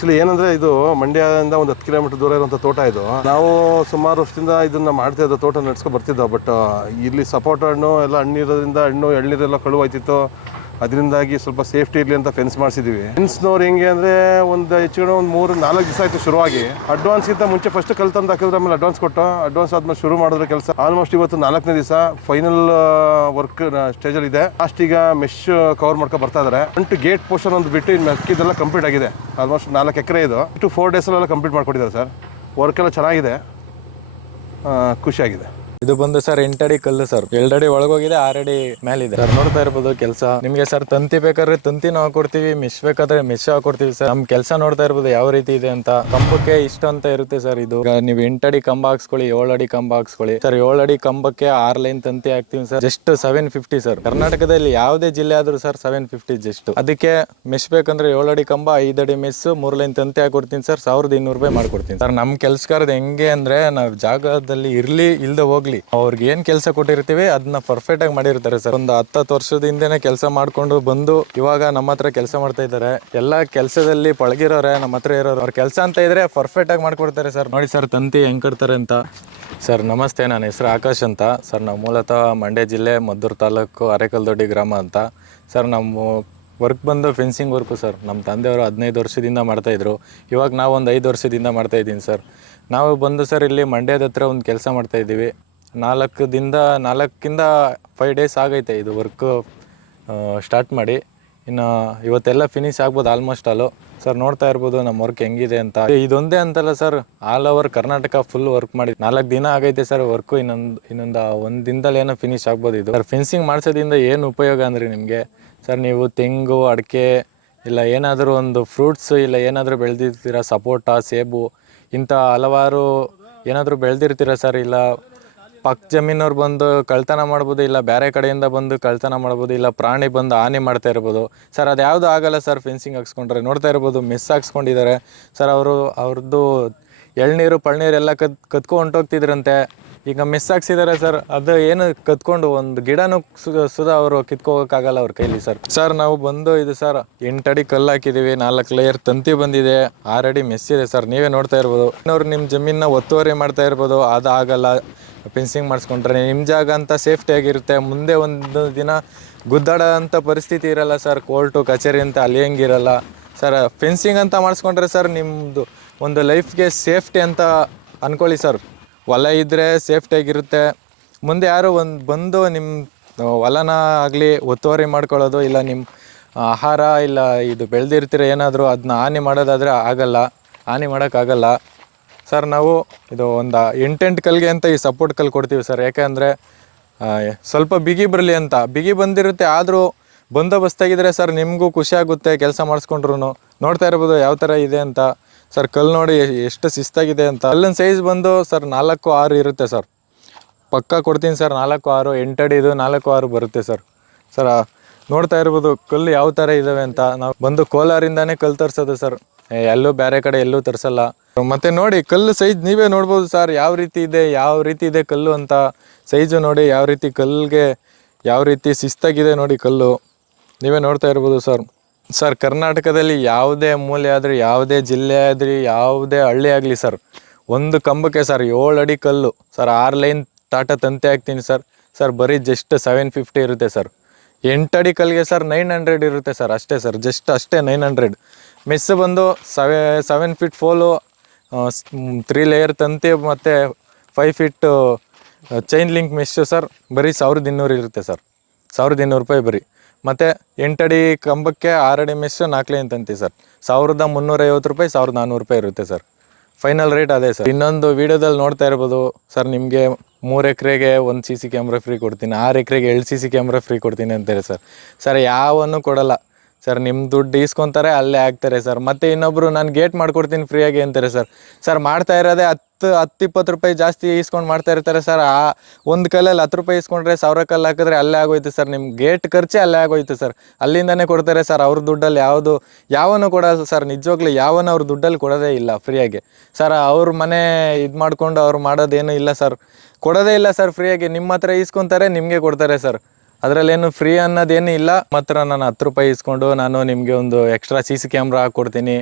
Actually ಏನಂದ್ರೆ ಇದು ಮಂಡ್ಯದಿಂದ ಒಂದು ಹತ್ತು ಕಿಲೋಮೀಟರ್ ದೂರ ಇರುವಂಥ ತೋಟ ಇದು. ನಾವು ಸುಮಾರು ವರ್ಷದಿಂದ ಇದನ್ನ ಮಾಡ್ತಾ ಇದ್ದ ತೋಟ ನಡ್ಸ್ಕೊ ಬರ್ತಿದ್ದೋ ಬಟ್ ಇಲ್ಲಿ ಸಪೋಟ ಹಣ್ಣು ಎಲ್ಲ ಹಣ್ಣಿರೋದ್ರಿಂದ ಹಣ್ಣು, ಎಳ್ನೀರೆಲ್ಲ ಕಳುವಾಯ್ತಿತ್ತು. ಅದರಿಂದಾಗಿ ಸ್ವಲ್ಪ ಸೇಫ್ಟಿ ಇರಲಿ ಅಂತ ಫೆನ್ಸ್ ಮಾಡಿಸಿದ್ದೀವಿ ಫೆನ್ಸ್ನವ್ರು ಹೆಂಗೆ ಅಂದರೆ ಒಂದು ಹೆಚ್ಚು ಒಂದು ಮೂರು ನಾಲ್ಕು ದಿವಸ ಆಯಿತು ಶುರುವಾಗಿ. ಅಡ್ವಾನ್ಸ್ಗಿಂತ ಮುಂಚೆ ಫಸ್ಟ್ ಕಲ್ ತಂದು ಹಾಕಿದ್ರೆ ಆಮೇಲೆ ಅಡ್ವಾನ್ಸ್ ಕೊಟ್ಟು ಅಡ್ವಾನ್ಸ್ ಆದ್ಮೇಲೆ ಶುರು ಮಾಡಿದ್ರೆ ಕೆಲಸ ಆಲ್ಮೋಸ್ಟ್ ಇವತ್ತು ನಾಲ್ಕನೇ ದಿವಸ ಫೈನಲ್ ವರ್ಕ್ ಸ್ಟೇಜಲ್ಲಿ ಇದೆ. ಲಾಸ್ಟ್ ಈಗ ಮೆಶ್ ಕವರ್ ಮಾಡ್ಕೊಂಡು ಬರ್ತಾ ಇದ್ದಾರೆ ಅಂಟು ಗೇಟ್ ಪೋರ್ಷನ್ ಒಂದು ಬಿಟ್ಟು ಇನ್ನು ಮೆಕ್ಕಿದೆಲ್ಲ ಕಂಪ್ಲೀಟ್ ಆಗಿದೆ. ಆಲ್ಮೋಸ್ಟ್ ನಾಲ್ಕು ಎಕರೆ ಇದು. ಟು ಫೋರ್ ಡೇಸಲ್ಲೆಲ್ಲ ಕಂಪ್ಲೀಟ್ ಮಾಡ್ಕೊಟ್ಟಿದ್ದಾರೆ ಸರ್ ವರ್ಕೆಲ್ಲ ಚೆನ್ನಾಗಿದೆ. ಆ, ಖುಷಿಯಾಗಿದೆ. ಇದು ಬಂದು ಸರ್ ಎಂಟಡಿ ಕಲ್ಲು ಸರ್. ಎರಡಡಿ ಒಳಗೋಗಿದೆ, ಆರಡಿ ಮೇಲಿದೆ. ಸರ್, ನೋಡ್ತಾ ಇರ್ಬೋದು ಕೆಲಸ. ನಿಮ್ಗೆ ಸರ್ ತಂತಿ ಬೇಕಾದ್ರೆ ತಂತಿನೂ ಹಾಕೊಡ್ತೀವಿ ಮಿಶ್ ಬೇಕಾದ್ರೆ ಮಿಶ್ ಹಾಕೊಡ್ತೀವಿ ಸರ್. ನಮ್ ಕೆಲಸ ನೋಡ್ತಾ ಇರ್ಬೋದು ಯಾವ ರೀತಿ ಇದೆ ಅಂತ. ಕಂಬಕ್ಕೆ ಇಷ್ಟ ಅಂತ ಇರುತ್ತೆ ಸರ್ ಇದು. ನೀವು ಎಂಟಡಿ ಕಂಬ ಹಾಕ್ಸ್ಕೊಳ್ಳಿ, ಏಳಡಿ ಕಂಬ ಹಾಕ್ಸ್ಕೊಳ್ಳಿ. ಸರ್, ಏಳಡಿ ಕಂಬಕ್ಕೆ ಆರ್ ಲೈನ್ ತಂತಿ ಹಾಕ್ತೀವಿ sir. Just seven fifty sir. ಕರ್ನಾಟಕದಲ್ಲಿ ಯಾವುದೇ ಜಿಲ್ಲೆ ಆದ್ರೂ ಸರ್ ಸೆವೆನ್ ಫಿಫ್ಟಿ ಜಸ್ಟ್ ಅದಕ್ಕೆ ಮಿಶ್ ಬೇಕಂದ್ರೆ ಏಳಡಿ ಕಂಬ, ಐದಡಿ ಮಿಸ್ ಮೂರ್ ಲೈನ್ ತಂತಿ ಹಾಕೊಡ್ತೀನಿ ಸರ್. ಸಾವಿರದ ಇನ್ನೂರು ರೂಪಾಯಿ ಮಾಡ್ಕೊಡ್ತೀನಿ ಸರ್. ನಮ್ ಕೆಲ್ಸಕಾರದ ಹೆಂಗೆ ಅಂದ್ರೆ, ನಾವ್ ಜಾಗದಲ್ಲಿ ಇರ್ಲಿ, ಇಲ್ದ ಹೋಗ್ಲಿ ಅವ್ರಿಗೆ ಏನ್ ಕೆಲಸ ಕೊಟ್ಟಿರ್ತೀವಿ ಅದನ್ನ ಪರ್ಫೆಕ್ಟ್ ಆಗಿ ಮಾಡಿರ್ತಾರೆ ಸರ್. ಒಂದು ಹತ್ತತ್ತು ವರ್ಷದ ಹಿಂದೆನೆ ಕೆಲಸ ಮಾಡ್ಕೊಂಡು ಬಂದು, ಇವಾಗ ನಮ್ಮ ಹತ್ರ ಕೆಲಸ ಮಾಡ್ತಾ ಇದ್ದಾರೆ ಎಲ್ಲಾ ಕೆಲಸದಲ್ಲಿ ಪಳಗಿರೋರೆ, ನಮ್ಮ ಹತ್ರ ಇರೋರು. ಅವ್ರ ಕೆಲಸ ಅಂತ ಇದ್ರೆ ಪರ್ಫೆಕ್ಟ್ ಆಗಿ ಮಾಡ್ಕೊಡ್ತಾರೆ ಸರ್. ನೋಡಿ ಸರ್, ತಂತಿ ಹೆಂಗ್ ಕಟ್ತಾರೆ ಅಂತ. ಸರ್, ನಮಸ್ತೆ. ನನ್ನ ಹೆಸರು ಆಕಾಶ್ ಅಂತ. ಸರ್, ನಾವು ಮೂಲತಃ ಮಂಡ್ಯ ಜಿಲ್ಲೆ, ಮದ್ದೂರು ತಾಲೂಕು ಅರೆಕಲ್ದೊಡ್ಡಿ ಗ್ರಾಮ ಅಂತ. ಸರ್, ನಮ್ಮ ವರ್ಕ್ ಬಂದು ಫೆನ್ಸಿಂಗ್ ವರ್ಕು ಸರ್. ನಮ್ಮ ತಂದೆಯವರು ಹದಿನೈದು ವರ್ಷದಿಂದ ಮಾಡ್ತಾಯಿದ್ರು ಇವಾಗ ನಾವು ಒಂದು ಐದು ವರ್ಷದಿಂದ ಮಾಡ್ತಾ ಇದ್ದೀನಿ ಸರ್. ನಾವು ಬಂದು ಸರ್, ಇಲ್ಲಿ ಮಂಡ್ಯದ ಹತ್ರ ಒಂದು ಕೆಲಸ ಮಾಡ್ತಾ ಇದ್ದೀವಿ ನಾಲ್ಕು ದಿಂದ ನಾಲ್ಕಿಂದ ಫೈವ್ ಡೇಸ್ ಆಗೈತೆ ಇದು ವರ್ಕು ಸ್ಟಾರ್ಟ್ ಮಾಡಿ. ಇನ್ನು ಇವತ್ತೆಲ್ಲ ಫಿನಿಶ್ ಆಗ್ಬೋದು ಆಲ್ಮೋಸ್ಟ್ ಆಲು ಸರ್ ನೋಡ್ತಾ ಇರ್ಬೋದು ನಮ್ಮ ವರ್ಕ್ ಹೆಂಗಿದೆ ಅಂತ. ಇದೊಂದೇ ಅಂತಲ್ಲ sir all over Karnataka full work ಮಾಡಿ. ನಾಲ್ಕು ದಿನ ಆಗೈತೆ ಸರ್ ವರ್ಕು ಇನ್ನೊಂದು ಇನ್ನೊಂದು ಒಂದು ದಿನದಲ್ಲಿ ಏನೋ ಫಿನಿಶ್ ಆಗ್ಬೋದು ಇದು. ಸರ್ ಫೆನ್ಸಿಂಗ್ ಮಾಡಿಸೋದ್ರಿಂದ ಏನು ಉಪಯೋಗ ಅಂದರೆ ನಿಮಗೆ? ಸರ್ ನೀವು ತೆಂಗು, ಅಡಿಕೆ, ಇಲ್ಲ ಏನಾದರೂ ಒಂದು ಫ್ರೂಟ್ಸ್ ಇಲ್ಲ ಏನಾದರೂ ಬೆಳೆದಿರ್ತೀರಾ? ಸಪೋಟ ಸೇಬು ಇಂಥ ಹಲವಾರು ಏನಾದರೂ ಬೆಳೆದಿರ್ತೀರಾ ಸರ್ ಇಲ್ಲ ಪಕ್ಕ ಜಮೀನವ್ರು ಬಂದು ಕಳ್ತನ ಮಾಡ್ಬೋದು ಇಲ್ಲ ಬೇರೆ ಕಡೆಯಿಂದ ಬಂದು ಕಳ್ತನ ಮಾಡ್ಬೋದು ಇಲ್ಲ, ಪ್ರಾಣಿ ಬಂದು ಹಾನಿ ಮಾಡ್ತಾ ಇರ್ಬೋದು. ಸರ್, ಅದು ಯಾವುದು ಆಗಲ್ಲ ಸರ್ ಫೆನ್ಸಿಂಗ್ ಹಾಕ್ಸ್ಕೊಂಡ್ರೆ. ನೋಡ್ತಾ ಇರ್ಬೋದು, ಮಿಸ್ ಹಾಕ್ಸ್ಕೊಂಡಿದ್ದಾರೆ. ಸರ್, ಅವರು ಅವ್ರದ್ದು ಎಳ್ನೀರು, ಪಳ್ನೀರು ಎಲ್ಲ ಕದ್, ಕದ್ಕೊ ಹೊಂಟೋಗ್ತಿದ್ರಂತೆ. ಈಗ ಮಿಸ್ ಹಾಕ್ಸಿದ್ದಾರೆ ಸರ್, ಅದು ಏನು ಕತ್ಕೊಂಡು ಒಂದು ಗಿಡನೂ ಸುಧಾ ಅವರು ಕಿತ್ಕೋಗೋಕ್ಕಾಗಲ್ಲ ಅವ್ರ ಕೈಲಿ ಸರ್. ಸರ್, ನಾವು ಬಂದು ಇದು ಸರ್ ಎಂಟಡಿ ಕಲ್ಲು ಹಾಕಿದ್ದೀವಿ ನಾಲ್ಕು ಲೇಯರ್ ತಂತಿ ಬಂದಿದೆ ಆರಡಿ ಮೆಸ್ಸಿದೆ ಸರ್, ನೀವೇ ನೋಡ್ತಾ ಇರ್ಬೋದು. ಅವ್ರು ನಿಮ್ಮ ಜಮೀನ ಒತ್ತುವರಿ ಮಾಡ್ತಾ ಇರ್ಬೋದು, ಅದು ಆಗಲ್ಲ. ಫೆನ್ಸಿಂಗ್ ಮಾಡಿಸ್ಕೊಂಡ್ರೆ ನಿಮ್ಮ ಜಾಗ ಅಂತ ಸೇಫ್ಟಿ ಆಗಿರುತ್ತೆ. ಮುಂದೆ ಒಂದು ದಿನ ಗುದ್ದಾಡೋ ಅಂತ ಪರಿಸ್ಥಿತಿ ಇರಲ್ಲ ಸರ್, ಕೋರ್ಟು, ಕಚೇರಿ ಅಂತ ಅಲ್ಲಿ ಹೆಂಗಿರಲ್ಲ. ಸರ್, ಫೆನ್ಸಿಂಗ್ ಅಂತ ಮಾಡಿಸ್ಕೊಂಡ್ರೆ ಸರ್ ನಿಮ್ಮದು ಒಂದು ಲೈಫ್ಗೆ ಸೇಫ್ಟಿ ಅಂತ ಅಂದ್ಕೊಳ್ಳಿ ಸರ್. ಹೊಲ ಇದ್ದರೆ ಸೇಫ್ಟಿಯಾಗಿರುತ್ತೆ ಮುಂದೆ ಯಾರು ಒಂದು ಬಂದು ನಿಮ್ಮ ಹೊಲನ ಆಗಲಿ ಒತ್ತುವರಿ ಮಾಡ್ಕೊಳ್ಳೋದು ಇಲ್ಲ ನಿಮ್ಮ ಆಹಾರ ಇಲ್ಲ, ಇದು ಬೆಳೆದಿರ್ತೀರ ಏನಾದರೂ ಅದನ್ನ ಹಾನಿ ಮಾಡೋದಾದರೆ ಆಗಲ್ಲ. ಹಾನಿ ಮಾಡೋಕ್ಕಾಗಲ್ಲ. ಸರ್, ನಾವು ಇದು ಒಂದು ಎಂಟೆಂಟು ಕಲ್ಗೆ ಅಂತ ಈ ಸಪೋರ್ಟ್ ಕಲ್ ಕೊಡ್ತೀವಿ ಸರ್. ಯಾಕೆಂದರೆ ಸ್ವಲ್ಪ ಬಿಗಿ ಬರಲಿ ಅಂತ. ಬಿಗಿ ಬಂದಿರುತ್ತೆ, ಆದರೂ ಬಂದೋಬಸ್ತಾಗಿದ್ದರೆ ಸರ್, ನಿಮಗೂ ಖುಷಿ ಆಗುತ್ತೆ, ಕೆಲಸ ಮಾಡಿಸ್ಕೊಂಡ್ರು ನೋಡ್ತಾ ಇರ್ಬೋದು ಯಾವ ಥರ ಇದೆ ಅಂತ. ಸರ್ ಕಲ್ಲು ನೋಡಿ ಎಷ್ಟು ಶಿಸ್ತಾಗಿದೆ ಅಂತ. ಅಲ್ಲಿನ ಸೈಜ್ ಬಂದು ಸರ್, ನಾಲ್ಕು ಆರು ಇರುತ್ತೆ ಸರ್. ಪಕ್ಕ ಕೊಡ್ತೀನಿ ಸರ್, ನಾಲ್ಕು ಆರು ಎಂಟಡಿದು ನಾಲ್ಕು ಆರು ಬರುತ್ತೆ ಸರ್. ಸರ್ ನೋಡ್ತಾ ಇರ್ಬೋದು ಕಲ್ಲು ಯಾವ ಥರ ಇದ್ದಾವೆ ಅಂತ. ನಾವು ಬಂದು ಕೋಲಾರಿಂದಾನೇ ಕಲ್ಲು ತರಿಸೋದು ಸರ್. ಎಲ್ಲೂ ಬೇರೆ ಕಡೆ ಎಲ್ಲೂ ತರಿಸಲ್ಲ. ಮತ್ತೆ ನೋಡಿ, ಕಲ್ಲು ಸೈಜ್ ನೀವೇ ನೋಡ್ಬೋದು ಸರ್ ಯಾವ ರೀತಿ ಇದೆ, ಯಾವ ರೀತಿ ಇದೆ ಕಲ್ಲು ಅಂತ. ಸೈಜು ನೋಡಿ, ಯಾವ ರೀತಿ ಕಲ್ಲಿಗೆ, ಯಾವ ರೀತಿ ಶಿಸ್ತಾಗಿದೆ ನೋಡಿ ಕಲ್ಲು. ನೀವೇ ನೋಡ್ತಾ ಇರ್ಬೋದು ಸರ್ ಸರ್ ಕರ್ನಾಟಕದಲ್ಲಿ ಯಾವುದೇ ಮೂಲೆ ಆದ್ರೆ, ಯಾವುದೇ ಜಿಲ್ಲೆ ಆದ್ರಿ, ಯಾವುದೇ ಹಳ್ಳಿ ಆಗಲಿ ಸರ್ ಒಂದು ಕಂಬಕ್ಕೆ ಸರ್ ಏಳು ಅಡಿ ಕಲ್ಲು. ಸರ್ ಆರು ಲೈನ್ ಟಾಟಾ ತಂತೆ ಹಾಕ್ತೀನಿ ಸರ್ ಸರ್ ಬರೀ ಜಸ್ಟ್ ಸೆವೆನ್ ಫಿಫ್ಟಿ ಇರುತ್ತೆ ಸರ್ ಎಂಟು ಅಡಿ ಕಲ್ಲಿಗೆ ಸರ್ ನೈನ್ ಹಂಡ್ರೆಡ್ ಇರುತ್ತೆ ಸರ್ ಅಷ್ಟೇ ಸರ್ ಜಸ್ಟ್ ಅಷ್ಟೇ ನೈನ್ ಹಂಡ್ರೆಡ್ ಮೆಸ್ ಬಂದು ಸವೆ seven feet pole three layer ತಂತಿ ಮತ್ತು five feet chain link mesh sir ಬರೀ ಸಾವಿರದ ಇನ್ನೂರು ಇರುತ್ತೆ ಸರ್ ಸಾವಿರದ ಇನ್ನೂರು ರೂಪಾಯಿ ಬರೀ. ಮತ್ತು ಎಂಟಡಿ ಕಂಬಕ್ಕೆ ಆರಡಿ ಮೆಸ್ಸು ನಾಲ್ಕು ತಂತಿ ಸರ್ ಸಾವಿರದ ಮುನ್ನೂರೈವತ್ತು ರೂಪಾಯಿ, ಸಾವಿರದ ನಾನ್ನೂರು ರೂಪಾಯಿ ಇರುತ್ತೆ ಸರ್ ಫೈನಲ್ ರೇಟ್ ಅದೇ ಸರ್ ಇನ್ನೊಂದು ವಿಡಿಯೋದಲ್ಲಿ ನೋಡ್ತಾ ಇರ್ಬೋದು. ಸರ್ ನಿಮಗೆ ಮೂರು ಎಕರೆಗೆ ಒಂದು ಸಿ ಸಿ ಕ್ಯಾಮ್ರಾ ಫ್ರೀ ಕೊಡ್ತೀನಿ, ಆರು ಎಕರೆಗೆ ಎರಡು ಸಿ ಸಿ ಕ್ಯಾಮ್ರಾ ಫ್ರೀ ಕೊಡ್ತೀನಿ ಅಂತಾರೆ ಸರ್ ಸರ್ ಯಾವನ್ನು ಕೊಡಲ್ಲ. ಸರ್ ನಿಮ್ಮ ದುಡ್ಡು ಇಸ್ಕೊತಾರೆ ಅಲ್ಲೇ ಹಾಕ್ತಾರೆ ಸರ್ ಮತ್ತೆ ಇನ್ನೊಬ್ರು ನಾನು ಗೇಟ್ ಮಾಡ್ಕೊಡ್ತೀನಿ ಫ್ರೀಯಾಗಿ ಅಂತಾರೆ ಸರ್ ಸರ್ ಮಾಡ್ತಾ ಇರೋದೇ ಹತ್ತು ಹತ್ತು ಇಪ್ಪತ್ತು ರೂಪಾಯಿ ಜಾಸ್ತಿ ಈಸ್ಕೊಂಡು ಮಾಡ್ತಾ ಇರ್ತಾರೆ ಸರ್ ಆ ಒಂದು ಕಲ್ಲಲ್ಲಿ ಹತ್ತು ರೂಪಾಯಿ ಇಸ್ಕೊಂಡ್ರೆ ಸಾವಿರ ಕಲ್ಲು ಹಾಕಿದ್ರೆ ಅಲ್ಲೇ ಆಗೋಯ್ತು ಸರ್ ನಿಮ್ಮ ಗೇಟ್ ಖರ್ಚೆ ಅಲ್ಲೇ ಆಗೋಯ್ತು ಸರ್ ಅಲ್ಲಿಂದನೇ ಕೊಡ್ತಾರೆ ಸರ್ ಅವ್ರ ದುಡ್ಡಲ್ಲಿ ಯಾವುದು, ಯಾವನು ಕೊಡೋಲ್ಲ ಸರ್ ನಿಜವಾಗ್ಲೂ ಯಾವನ ಅವ್ರ ದುಡ್ಡಲ್ಲಿ ಕೊಡೋದೇ ಇಲ್ಲ ಫ್ರೀಯಾಗಿ ಸರ್ ಅವ್ರ ಮನೆ ಇದು ಮಾಡ್ಕೊಂಡು ಅವ್ರು ಮಾಡೋದೇನು ಇಲ್ಲ ಸರ್ ಕೊಡೋದೇ ಇಲ್ಲ ಸರ್ ಫ್ರೀಯಾಗಿ ನಿಮ್ಮ ಹತ್ರ ಇಸ್ಕೊತಾರೆ ನಿಮಗೆ ಕೊಡ್ತಾರೆ ಸರ್ ಅದರಲ್ಲೇನು ಫ್ರೀ ಅನ್ನೋದೇನು ಇಲ್ಲ. ಮಾತ್ರ ನಾನು ಹತ್ತು ರೂಪಾಯಿ ಇಸ್ಕೊಂಡು ನಾನು ನಿಮಗೆ ಒಂದು ಎಕ್ಸ್ಟ್ರಾ ಸಿ ಸಿ ಕ್ಯಾಮ್ರಾ ಹಾಕ್ಕೊಡ್ತೀನಿ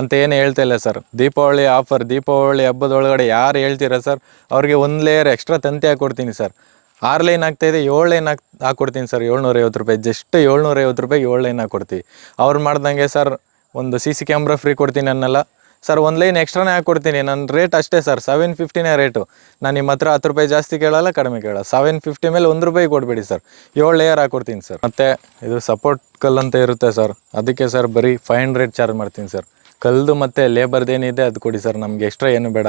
ಅಂತ ಏನು ಹೇಳ್ತಾ ಇಲ್ಲ ಸರ್ ದೀಪಾವಳಿ ಆಫರ್ ದೀಪಾವಳಿ ಹಬ್ಬದೊಳಗಡೆ ಯಾರು ಹೇಳ್ತೀರಾ ಸರ್ ಅವ್ರಿಗೆ ಒಂದು ಲೇಯರ್ ಎಕ್ಸ್ಟ್ರಾ ತಂತಿ ಹಾಕ್ಕೊಡ್ತೀನಿ ಸರ್ ಆರು ಲೈನ್ ಆಗ್ತಾಯಿದೆ ಏಳು ಲೈನ್ ಹಾಕ್, ಹಾಕ್ಕೊಡ್ತೀನಿ ಸರ್ ಏಳ್ನೂರ ಐವತ್ತು ರೂಪಾಯಿ ಜಸ್ಟ್ ಏಳ್ನೂರ ಐವತ್ತು ರೂಪಾಯಿಗೆ ಏಳು ಲೈನ್ ಹಾಕ್ಕೊಡ್ತೀವಿ. ಅವ್ರು ಮಾಡ್ದಂಗೆ ಸರ್ ಒಂದು ಸಿ ಸಿ ಕ್ಯಾಮ್ರಾ ಫ್ರೀ ಕೊಡ್ತೀನಿ ಅನ್ನಲ್ಲ. ಸರ್ ಒಂದು ಲೈನ್ ಎಕ್ಸ್ಟ್ರಾನೇ ಹಾಕ್ಕೊಡ್ತೀನಿ ನನ್ನ ರೇಟ್ ಅಷ್ಟೇ ಸರ್ ಸೆವೆನ್ ಫಿಫ್ಟಿನೇ ರೇಟು ನಾನು ನಿಮ್ಮ ಹತ್ರ ಹತ್ತು ರೂಪಾಯಿ ಜಾಸ್ತಿ ಕೇಳಲ್ಲ, ಕಡಿಮೆ ಕೇಳಲ್ಲ ಸೆವೆನ್ ಫಿಫ್ಟಿ ಮೇಲೆ ಒಂದು ರೂಪಾಯಿ ಕೊಡಬೇಡಿ ಸರ್ ಏಳು ಲೇಯರ್ ಹಾಕ್ಕೊಡ್ತೀನಿ ಸರ್ ಮತ್ತು ಇದು ಸಪೋರ್ಟ್ ಕಲ್ ಅಂತ ಇರುತ್ತೆ ಸರ್ ಅದಕ್ಕೆ ಸರ್ ಬರೀ ಫೈವ್ ಹಂಡ್ರೆಡ್ ಚಾರ್ಜ್ ಮಾಡ್ತೀನಿ ಸರ್ ಕಲ್ದು ಮತ್ತು ಲೇಬರ್ದೇನಿದೆ ಅದು ಕೊಡಿ ಸರ್ ನಮಗೆ ಎಕ್ಸ್ಟ್ರಾ ಏನು ಬೇಡ.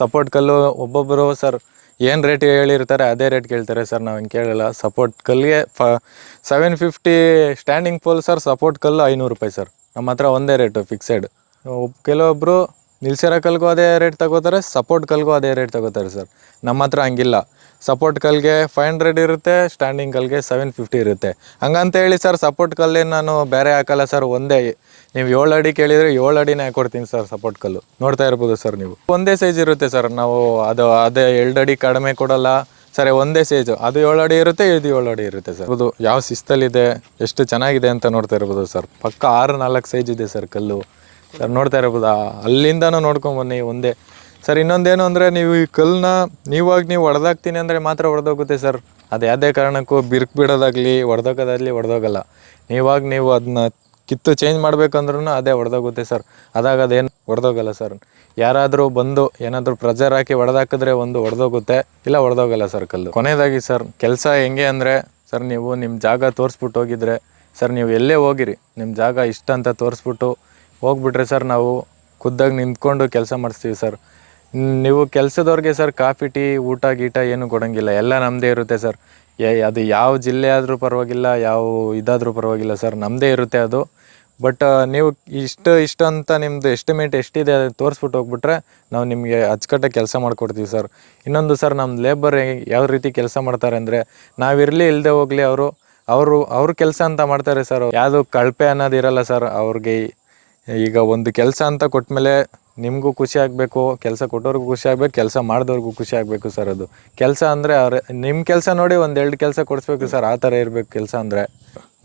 ಸಪೋರ್ಟ್ ಕಲ್ಲು ಒಬ್ಬೊಬ್ಬರು ಸರ್ ಏನು ರೇಟ್ ಹೇಳಿರ್ತಾರೆ, ಅದೇ ರೇಟ್ ಕೇಳ್ತಾರೆ ಸರ್ ನಾವು ಹಿಂಗೆ ಕೇಳಲ್ಲ. ಸಪೋರ್ಟ್ ಕಲ್ಲಿಗೆ ಫ seven fifty standing pole sir support ಕಲ್ಲು ಐನೂರು ರೂಪಾಯಿ ಸರ್ ನಮ್ಮ ಹತ್ರ ಒಂದೇ ರೇಟು ಫಿಕ್ಸೆಡ್ ಕೆಲವೊಬ್ಬರು ನಿಲ್ಸಿರೋ ಕಲ್ಗೂ ಅದೇ ರೇಟ್ ತಗೋತಾರೆ ಸಪೋರ್ಟ್ ಕಲ್ಗೂ ಅದೇ ರೇಟ್ ತಗೋತಾರೆ ಸರ್ ನಮ್ಮ ಹತ್ರ ಹಂಗಿಲ್ಲ. ಸಪೋರ್ಟ್ ಕಲ್ಗೆ ಫೈವ್ ಹಂಡ್ರೆಡ್ ಇರುತ್ತೆ ಸ್ಟ್ಯಾಂಡಿಂಗ್ ಕಲ್ಗೆ ಸೆವೆನ್ ಫಿಫ್ಟಿ ಇರುತ್ತೆ. ಹಂಗಂತ ಹೇಳಿ ಸರ್ ಸಪೋರ್ಟ್ ಕಲ್ಲೇ ನಾನು ಬೇರೆ ಹಾಕಲ್ಲ ಸರ್ ಒಂದೇ. ನೀವು ಏಳು ಅಡಿ ಕೇಳಿದರೆ ಏಳು ಅಡಿನೇ ಹಾಕೊಡ್ತೀನಿ ಸರ್ ಸಪೋರ್ಟ್ ಕಲ್ಲು. ನೋಡ್ತಾ ಇರ್ಬೋದು ಸರ್ ನೀವು. ಒಂದೇ ಸೈಜ್ ಇರುತ್ತೆ ಸರ್ ನಾವು ಅದು, ಅದೇ ಎರಡು ಅಡಿ ಕಡಿಮೆ ಕೊಡಲ್ಲ. ಸರಿ ಒಂದೇ ಸೈಜು ಅದು ಏಳು ಅಡಿ ಇರುತ್ತೆ, ಇದು ಏಳು ಅಡಿ ಇರುತ್ತೆ ಸರ್ ಅದು ಯಾವ ಶಿಸ್ತಲ್ಲಿದೆ, ಎಷ್ಟು ಚೆನ್ನಾಗಿದೆ ಅಂತ ನೋಡ್ತಾ ಇರ್ಬೋದು ಸರ್ ಪಕ್ಕ ಆರು ನಾಲ್ಕು ಸೈಜ್ ಇದೆ ಸರ್ ಕಲ್ಲು. ಸರ್, ನೋಡ್ತಾ ಇರ್ಬೋದು ಅಲ್ಲಿಂದನ ನೋಡ್ಕೊಂಡ್ ಬನ್ನಿ ಒಂದೇ. ಸರ್, ಇನ್ನೊಂದೇನು ಅಂದರೆ ನೀವು ಈ ಕಲ್ಲನ್ನ ನೀವಾಗ ನೀವು ಹೊಡೆದಾಕ್ತೀನಿ ಅಂದರೆ ಮಾತ್ರ ಹೊಡೆದೋಗುತ್ತೆ ಸರ್. ಅದು ಯಾವುದೇ ಕಾರಣಕ್ಕೂ ಬಿರ್ಕ್ ಬಿಡೋದಾಗಲಿ ಹೊಡೆದೋಗೋದಾಗಲಿ ಹೊಡೆದೋಗಲ್ಲ ನೀವಾಗ ನೀವು ಅದನ್ನ ಕಿತ್ತು ಚೇಂಜ್ ಮಾಡಬೇಕಂದ್ರೂ ಅದೇ ಹೊಡೆದೋಗುತ್ತೆ ಸರ್. ಅದಾಗ ಅದೇನು ಹೊಡೆದೋಗಲ್ಲ ಸರ್. ಯಾರಾದರೂ ಬಂದು ಏನಾದರೂ ಪ್ರೆಜರ್ ಹಾಕಿ ಹೊಡೆದಾಕಿದ್ರೆ ಒಂದು ಹೊಡೆದೋಗುತ್ತೆ ಇಲ್ಲ ಹೊಡೆದೋಗಲ್ಲ ಸರ್ ಕಲ್ಲು. ಕೊನೆಯದಾಗಿ ಸರ್, ಕೆಲಸ ಹೆಂಗೆ ಅಂದರೆ ಸರ್, ನೀವು ನಿಮ್ಮ ಜಾಗ ತೋರಿಸ್ಬಿಟ್ಟು ಹೋಗಿದ್ರೆ ಸರ್, ನೀವು ಎಲ್ಲೇ ಹೋಗಿರಿ ನಿಮ್ಮ ಜಾಗ ಇಷ್ಟ ಅಂತ ತೋರಿಸ್ಬಿಟ್ಟು ಹೋಗ್ಬಿಟ್ರೆ ಸರ್ ನಾವು ಖುದ್ದಾಗಿ ನಿಂತ್ಕೊಂಡು ಕೆಲಸ ಮಾಡಿಸ್ತೀವಿ ಸರ್. ನೀವು ಕೆಲಸದವ್ರಿಗೆ ಸರ್ ಕಾಫಿ, ಟೀ, ಊಟ, ಗೀಟ ಏನೂ ಕೊಡೋಂಗಿಲ್ಲ. ಎಲ್ಲ ನಮ್ಮದೇ ಇರುತ್ತೆ ಸರ್. ಏ- ಅದು ಯಾವ ಜಿಲ್ಲೆ ಆದರೂ ಪರವಾಗಿಲ್ಲ, ಯಾವ ಇದಾದರೂ ಪರವಾಗಿಲ್ಲ ಸರ್. ನಮ್ಮದೇ ಇರುತ್ತೆ ಅದು. ಬಟ್ ನೀವು ಇಷ್ಟು ಇಷ್ಟು ಅಂತ ನಿಮ್ಮದು ಎಸ್ಟಿಮೇಟ್ ಎಷ್ಟಿದೆ ಅದು ತೋರಿಸ್ಬಿಟ್ಟು ಹೋಗ್ಬಿಟ್ರೆ ನಾವು ನಿಮಗೆ ಅಚ್ಚುಕಟ್ಟೆ ಕೆಲಸ ಮಾಡಿಕೊಡ್ತೀವಿ ಸರ್. ಇನ್ನೊಂದು ಸರ್ ನಮ್ಮ ಲೇಬರ್ ಯಾವ ರೀತಿ ಕೆಲಸ ಮಾಡ್ತಾರೆ ಅಂದರೆ ನಾವಿರಲಿ ಇಲ್ಲದೆ ಹೋಗಲಿ ಅವರು ಅವರು, ಅವ್ರ ಕೆಲಸ ಅಂತ ಮಾಡ್ತಾರೆ ಸರ್. ಯಾವುದು ಕಳಪೆ ಅನ್ನೋದಿರಲ್ಲ ಸರ್ ಅವ್ರಿಗೆ. ಈಗ ಒಂದು ಕೆಲಸ ಅಂತ ಕೊಟ್ಟಮೇಲೆ ನಿಮಗೂ ಖುಷಿ ಆಗಬೇಕು, ಕೆಲಸ ಕೊಟ್ಟವ್ರಿಗೂ ಖುಷಿ ಆಗಬೇಕು, ಕೆಲಸ ಮಾಡಿದವ್ರಿಗೂ ಖುಷಿ ಆಗಬೇಕು ಸರ್ ಅದು. ಕೆಲಸ ಅಂದರೆ ಅವ್ರ ನಿಮ್ಮ ಕೆಲಸ ನೋಡಿ ಒಂದು ಎರಡು ಕೆಲಸ ಕೊಡಿಸ್ಬೇಕು ಸರ್, ಆ ಥರ ಇರಬೇಕು ಕೆಲಸ ಅಂದರೆ.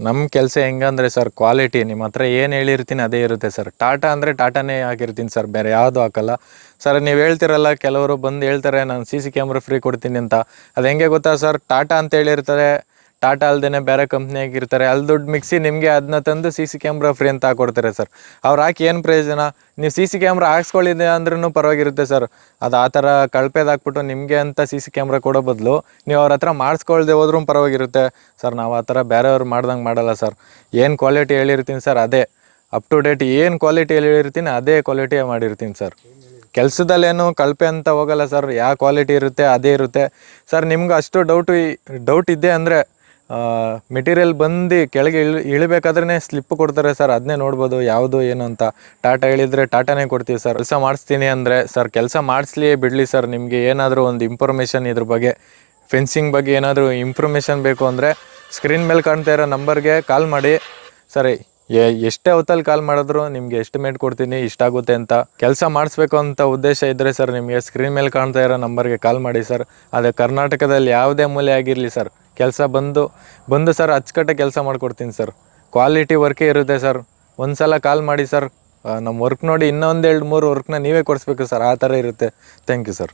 ನಮ್ಮ ಕೆಲಸ ಹೆಂಗಂದ್ರೆ ಸರ್ ಕ್ವಾಲಿಟಿ ನಿಮ್ಮ ಹತ್ರ ಏನು ಹೇಳಿರ್ತೀನಿ ಅದೇ ಇರುತ್ತೆ ಸರ್. ಟಾಟಾ ಅಂದರೆ ಟಾಟಾನೇ ಹಾಕಿರ್ತೀನಿ ಸರ್, ಬೇರೆ ಯಾವುದು ಹಾಕಲ್ಲ. ಸರ್, ನೀವು ಹೇಳ್ತಿರಲ್ಲ, ಕೆಲವರು ಬಂದು ಹೇಳ್ತಾರೆ, ನಾನು ಸಿ ಸಿ ಕ್ಯಾಮ್ರಾ ಫ್ರೀ ಕೊಡ್ತೀನಿ ಅಂತ. ಅದು ಹೆಂಗೆ ಗೊತ್ತಾ ಸರ್, ಟಾಟಾ ಅಂತ ಹೇಳಿರ್ತಾರೆ ಟಾಟಾ ಅಲ್ದೇ ಬೇರೆ ಕಂಪ್ನಿ ಇರ್ತಾರೆ. ಅಲ್ಲಿ ದುಡ್ಡು ಮಿಕ್ಸಿ ನಿಮಗೆ ಅದನ್ನ ತಂದು ಸಿ ಸಿ ಕ್ಯಾಮ್ರಾ ಫ್ರೀ ಅಂತ ಹಾಕೊಡ್ತಾರೆ ಸರ್ ಅವ್ರು ಹಾಕಿ ಏನು ಪ್ರಯೋಜನ? ನೀವು ಸಿ ಸಿ ಕ್ಯಾಮ್ರಾ ಹಾಕ್ಸ್ಕೊಳ್ಳಿದೆ ಅಂದ್ರೂ ಪರವಾಗಿರುತ್ತೆ ಸರ್ ಅದು ಆ ಥರ ಕಳಪೆದಾಕ್ಬಿಟ್ಟು ನಿಮಗೆ ಅಂತ ಸಿ ಸಿ ಕ್ಯಾಮ್ರಾ ಕೊಡೋ ಬದಲು ನೀವು ಅವ್ರ ಹತ್ರ ಮಾಡಿಸ್ಕೊಳ್ದೆ ಹೋದ್ರೂ ಪರವಾಗಿರುತ್ತೆ. ಸರ್ ನಾವು ಆ ಥರ ಬೇರೆಯವ್ರು ಮಾಡ್ದಂಗೆ ಮಾಡಲ್ಲ ಸರ್ ಏನು ಕ್ವಾಲಿಟಿ ಹೇಳಿರ್ತೀನಿ ಸರ್ ಅದೇ. ಅಪ್ ಟು ಡೇಟ್ ಏನು ಕ್ವಾಲಿಟಿ ಹೇಳಿರ್ತೀನಿ, ಅದೇ ಕ್ವಾಲಿಟಿಯೇ ಮಾಡಿರ್ತೀನಿ ಸರ್ ಕೆಲಸದಲ್ಲೇನು ಕಳಪೆ ಅಂತ ಹೋಗಲ್ಲ ಸರ್ ಯಾವ ಕ್ವಾಲಿಟಿ ಇರುತ್ತೆ, ಅದೇ ಇರುತ್ತೆ. ಸರ್ ನಿಮ್ಗೆ ಅಷ್ಟು ಡೌಟು ಡೌಟ್ ಇದೆ ಅಂದರೆ ಮೆಟೀರಿಯಲ್ ಬಂದು ಕೆಳಗೆ ಇಳಿ ಇಳಿಬೇಕಾದ್ರೆ ಸ್ಲಿಪ್ ಕೊಡ್ತಾರೆ ಸರ್ ಅದನ್ನೇ ನೋಡ್ಬೋದು ಯಾವುದು ಏನು ಅಂತ. ಟಾಟಾ ಹೇಳಿದರೆ ಟಾಟಾನೇ ಕೊಡ್ತೀವಿ ಸರ್ ಕೆಲಸ ಮಾಡಿಸ್ತೀನಿ ಅಂದರೆ ಸರ್ ಕೆಲಸ ಮಾಡಿಸ್ಲಿ ಬಿಡಲಿ ಸರ್ ನಿಮಗೆ ಏನಾದರೂ ಒಂದು ಇನ್ಫಾರ್ಮೇಷನ್ ಇದ್ರ ಬಗ್ಗೆ ಫೆನ್ಸಿಂಗ್ ಬಗ್ಗೆ ಏನಾದರೂ ಇನ್ಫಾರ್ಮೇಷನ್ ಬೇಕು ಅಂದರೆ ಸ್ಕ್ರೀನ್ ಮೇಲೆ ಕಾಣ್ತಾ ಇರೋ ನಂಬರ್ಗೆ ಕಾಲ್ ಮಾಡಿ. ಸರಿ ಎಷ್ಟೇ ಹೊತ್ತಲ್ಲಿ ಕಾಲ್ ಮಾಡಿದ್ರು ನಿಮಗೆ ಎಸ್ಟಿಮೇಟ್ ಕೊಡ್ತೀನಿ ಇಷ್ಟಾಗುತ್ತೆ ಅಂತ. ಕೆಲಸ ಮಾಡಿಸ್ಬೇಕು ಅಂತ ಉದ್ದೇಶ ಇದ್ದರೆ ಸರ್ ನಿಮಗೆ ಸ್ಕ್ರೀನ್ ಮೇಲೆ ಕಾಣ್ತಾ ಇರೋ ನಂಬರ್ಗೆ ಕಾಲ್ ಮಾಡಿ ಸರ್ ಅದೇ ಕರ್ನಾಟಕದಲ್ಲಿ ಯಾವುದೇ ಮೂಲೆ ಆಗಿರಲಿ ಸರ್ ಕೆಲಸ ಬಂದು ಬಂದು ಸರ್ ಅಚ್ಚುಕಟ್ಟೆ ಕೆಲಸ ಮಾಡಿಕೊಡ್ತೀನಿ ಸರ್. ಕ್ವಾಲಿಟಿ ವರ್ಕೇ ಇರುತ್ತೆ ಸರ್. ಒಂದು ಸಲ ಕಾಲ್ ಮಾಡಿ ಸರ್ ನಮ್ಮ ವರ್ಕ್ ನೋಡಿ ಇನ್ನೊಂದು ಎರಡು ಮೂರು ವರ್ಕ್ನ ನೀವೇ ಕೊಡಿಸ್ಬೇಕು ಸರ್. ಆ ಥರ ಇರುತ್ತೆ. Thank you sir